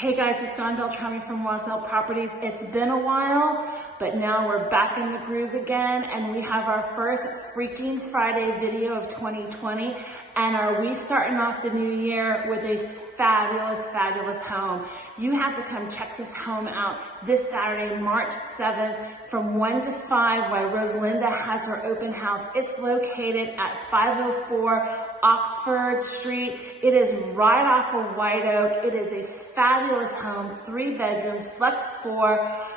Hey guys, it's Shotw from Roselle Properties. It's been a while, but now we're back in the groove again, and we have our first Freaking Friday video of 2020. And are we starting off the new year with a fabulous, fabulous home? You have to come check this home out this Saturday, March 7th from 1 to 5 while Rosalinda has her open house. It's located at 504 Oxford Street. It is right off of White Oak. It is a fabulous home, 3 bedrooms, flex 4.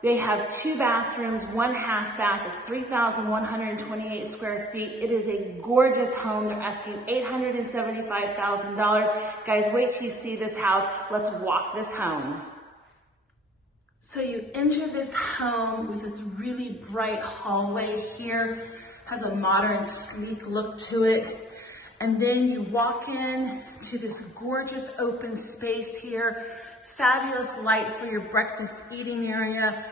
They have 2 bathrooms, 1 half bath. It's 3,128 square feet. It is a gorgeous home. They're asking $875,000. Guys, wait till you see this house. Let's walk this home. So you enter this home with this really bright hallway here. Has a modern, sleek look to it. And then you walk in to this gorgeous open space here. Fabulous light for your breakfast eating area,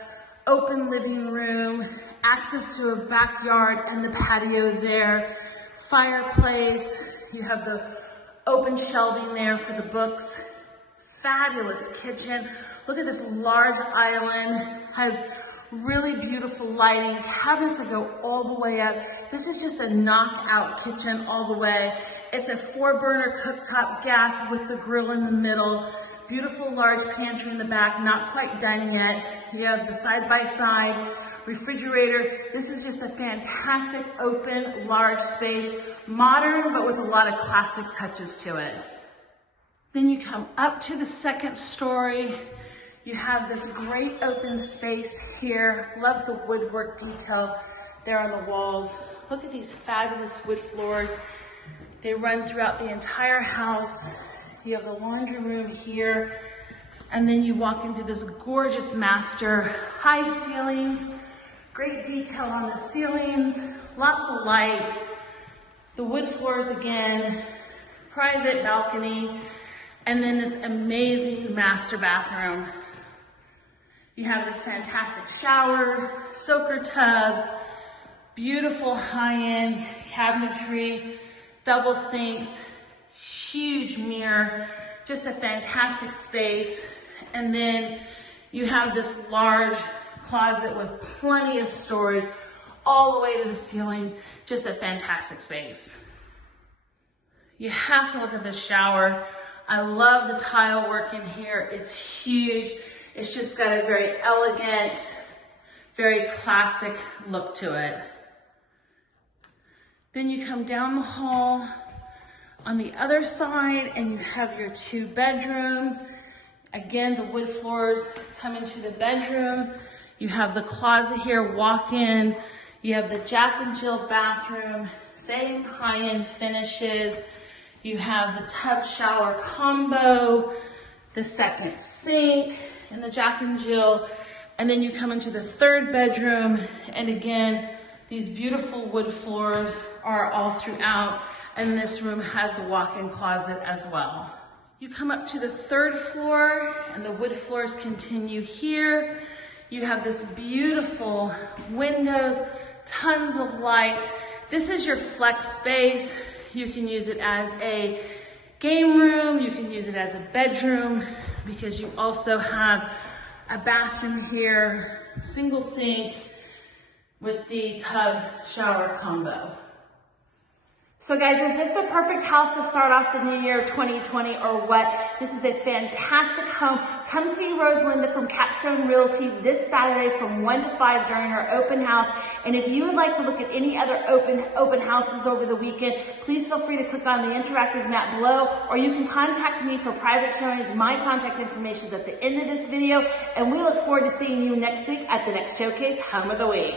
open living room, access to a backyard and the patio there, fireplace. You have the open shelving there for the books. Fabulous kitchen. Look at this large island, has really beautiful lighting, cabinets that go all the way up. This is just a knockout kitchen all the way. It's a 4-burner cooktop gas with the grill in the middle. Beautiful large pantry in the back, not quite done yet. You have the side-by-side refrigerator. This is just a fantastic open, large space, modern, but with a lot of classic touches to it. Then you come up to the 2nd story. You have this great open space here. Love the woodwork detail there on the walls. Look at these fabulous wood floors. They run throughout the entire house. You have the laundry room here. And then you walk into this gorgeous master. High ceilings, great detail on the ceilings, lots of light. The wood floors again, private balcony, and then this amazing master bathroom. You have this fantastic shower, soaker tub, beautiful high-end cabinetry, double sinks, huge mirror, just a fantastic space. And then you have this large closet with plenty of storage all the way to the ceiling, just a fantastic space. You have to look at this shower. I love the tile work in here. It's huge. It's just got a very elegant, very classic look to it. Then you come down the hall on the other side and you have your 2 bedrooms. Again, the wood floors come into the bedrooms. You have the closet here, walk in. You have the Jack and Jill bathroom, same high-end finishes. You have the tub shower combo, the 2nd sink, and the Jack and Jill. And then you come into the 3rd bedroom, and again, these beautiful wood floors are all throughout, and this room has the walk-in closet as well. You come up to the 3rd floor, and the wood floors continue here. You have this beautiful windows, tons of light. This is your flex space. You can use it as a game room, you can use it as a bedroom, because you also have a bathroom here, single sink with the tub shower combo. So guys, is this the perfect house to start off the new year 2020 or what? This is a fantastic home. Come see Rosalinda from Capstone Realty this Saturday from 1 to 5 during our open house. And if you would like to look at any other open houses over the weekend, please feel free to click on the interactive map below, or you can contact me for private showings. My contact information is at the end of this video, and we look forward to seeing you next week at the next showcase, Home of the Week.